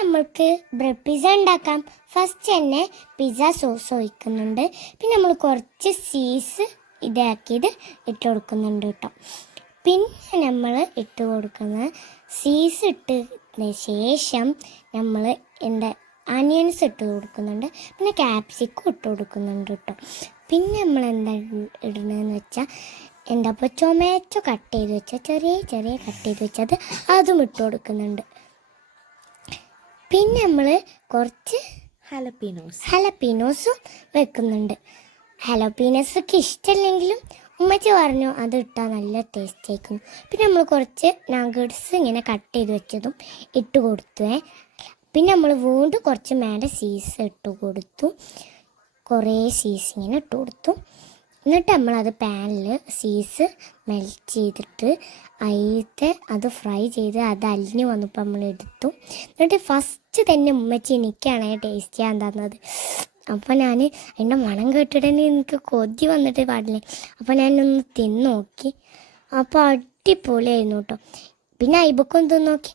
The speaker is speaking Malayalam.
നമ്മൾക്ക് ബ്രെഡ് പിസ്സ ഉണ്ടാക്കാം. ഫസ്റ്റ് തന്നെ പിസ്സ സോസ് ഒഴിക്കുന്നുണ്ട്. പിന്നെ നമ്മൾ കുറച്ച് ചീസ് ഇതാക്കിയത് ഇട്ട് കൊടുക്കുന്നുണ്ട് കേട്ടോ. പിന്നെ നമ്മൾ ഇട്ട് കൊടുക്കുന്നത് ചീസ് ഇട്ടതിന് ശേഷം നമ്മൾ അനിയൻസ് ഇട്ട് കൊടുക്കുന്നുണ്ട്. പിന്നെ ക്യാപ്സിക്കം ഇട്ട് കൊടുക്കുന്നുണ്ട് കേട്ടോ. പിന്നെ നമ്മൾ എന്താ ഇടുന്നതെന്ന് വെച്ചാൽ ടൊമാറ്റോ കട്ട് ചെയ്ത് വെച്ചാൽ ചെറിയ കട്ട് ചെയ്ത് വെച്ചത് അതും ഇട്ട് കൊടുക്കുന്നുണ്ട്. പിന്നെ നമ്മൾ കുറച്ച് ഹലപ്പീനോസും വെക്കുന്നുണ്ട്. ഹലപ്പീനോസൊക്കെ ഇഷ്ടമല്ലെങ്കിലും ഉമ്മച്ചി പറഞ്ഞു അത് ഇട്ടാൽ നല്ല ടേസ്റ്റ് ആയിരിക്കും. പിന്നെ നമ്മൾ കുറച്ച് നഗറ്റ്സ് ഇങ്ങനെ കട്ട് ചെയ്ത് വെച്ചതും ഇട്ട് കൊടുത്തു. പിന്നെ നമ്മൾ വീണ്ടും കുറച്ച് മേലെ ചീസ് ഇട്ട് കൊടുത്തു. കുറേ ചീസ് ഇങ്ങനെ ഇട്ട് കൊടുത്തു. എന്നിട്ട് നമ്മളത് പാനിൽ ചീസ് മെൽറ്റ് ചെയ്തിട്ട് അത് ഫ്രൈ ചെയ്ത് അത് അലിഞ്ഞ് വന്നപ്പോൾ നമ്മൾ എടുത്തു. എന്നിട്ട് ഫസ്റ്റ് തന്നെ ഉമ്മച്ചി എനിക്കാണ് ടേസ്റ്റ് ചെയ്യാൻ തന്നത്. അപ്പോൾ ഞാൻ അതിൻ്റെ മണം കേട്ടിട്ട് എനിക്ക് കൊതി വന്നിട്ട് പാടില്ലേ. അപ്പോൾ ഞാനൊന്ന് തിന്ന് നോക്കി. അപ്പോൾ അടിപൊളിയായിരുന്നു കേട്ടോ. പിന്നെ ഐബക്കും തിന്ന് നോക്കി.